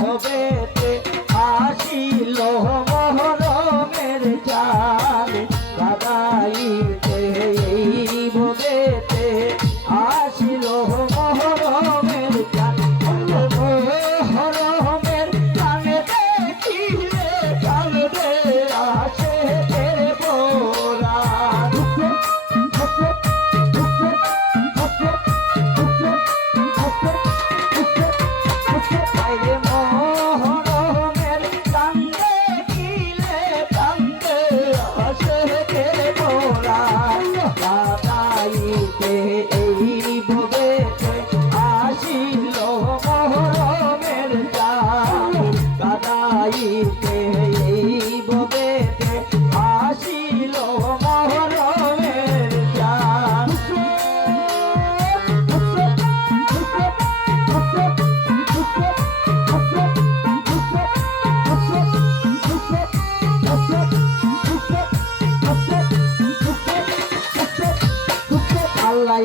ভবেতে আসিল মহরমের চাঁদ কাদাইতে এই ভবেতে আসিল মহরমের চাঁদ মহরমের কানে দেখিলে কালবে আসে পোরা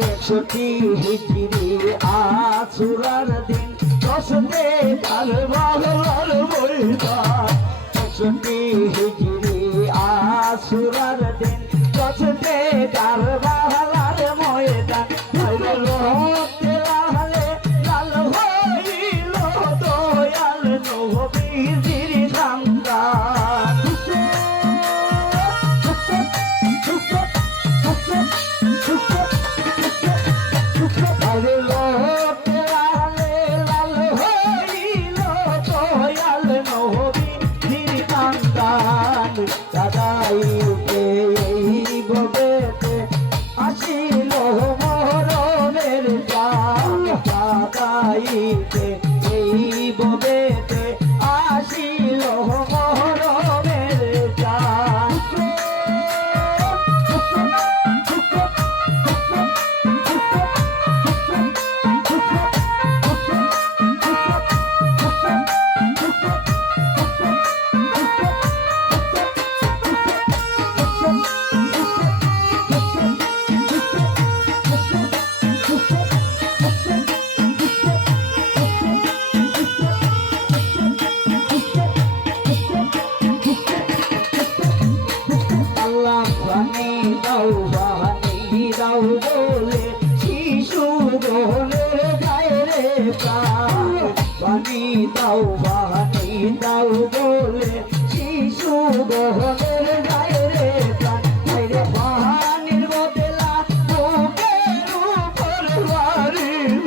একশোটি হিজরি আছুরার দিন দশতে তার বাংলার ময়দান 61 হিজরি আছুরার দিন দশতে তার বাংলার ময়দান রক্তে লালে লাল হইল দয়াল নবীর সন্তান কাদাইতে এই ভবেতে আসিল মহরমের চাঁদ কাদাইতে এই ভবেতে আসিল মহরমের চাঁদ দাও বলে শিশু বলে গায়ে রে পানি দাও পানি দাও বলে শিশু বহনের গায়ে রে রে পানির বদলা বুকের উপর বাড়িল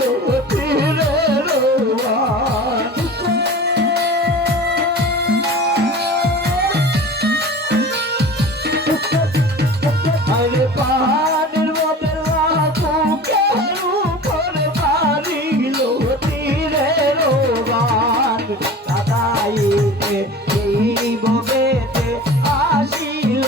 তীরে রোয়ান আরে পানির বদলা বুকের উপর বাড়িল তীরে রোয়ান কাদাইতে এই ভবেতে আসিল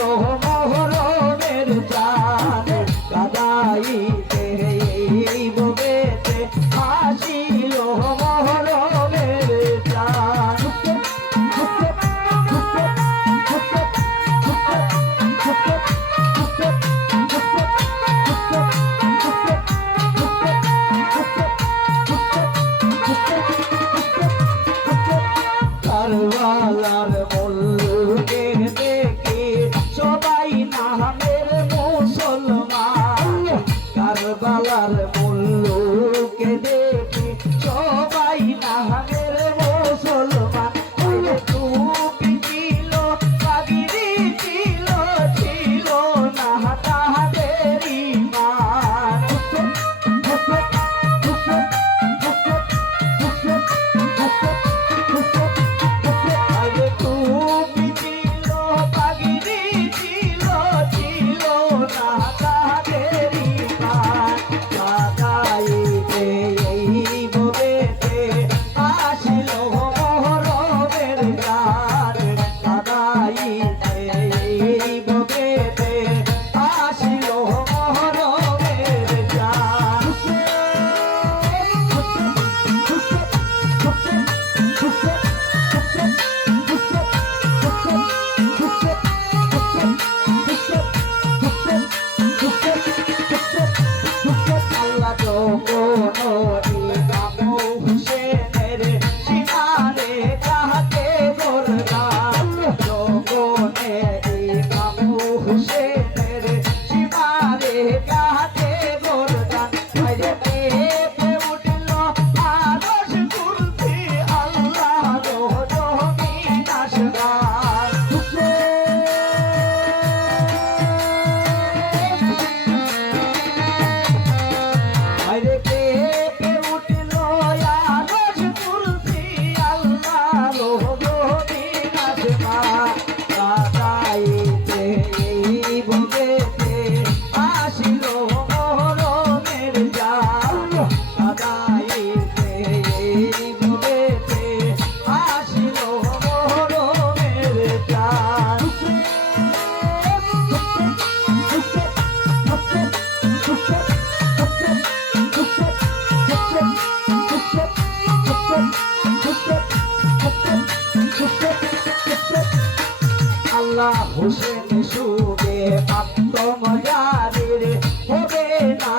হুসেন সুবে মাতম জারির হবে না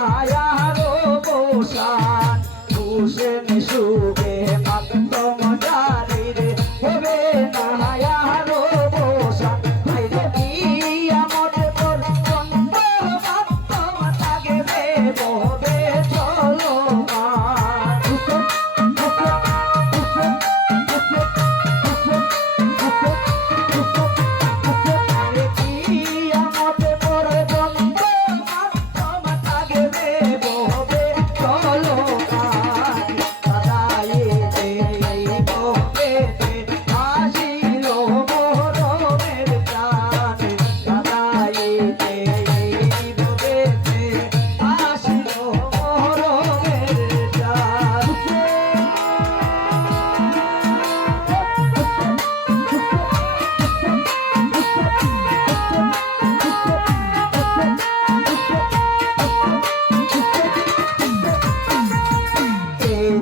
আরো বসান হুসেন সুবে মাতম জারির হবে না আরো বসান আইরে কিয়ামত পর্যন্ত মাতম থাকবে ববে চলমান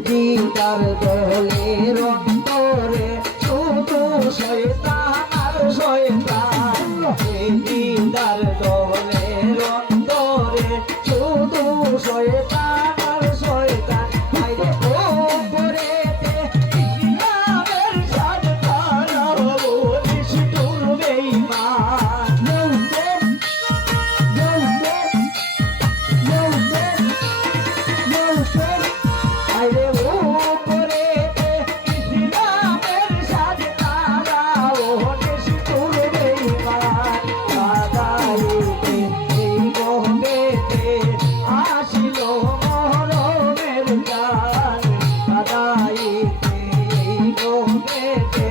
দিদার দলের অন্তরে শুধু শয়তান আর শয়তান দিদার দলের অন্তরে শুধু শয়তান আর শয়তান আইরে ওপরেতে ইসলামের সাদ তারা বলিস তোর বেঈমান আইরে ওপরেতে ইসলামের সাদ তারা বলিস তোর বেঈমান কাদাইতে এই গহবেতে আসিল মরমের গান কাদাইতে এই গহবেতে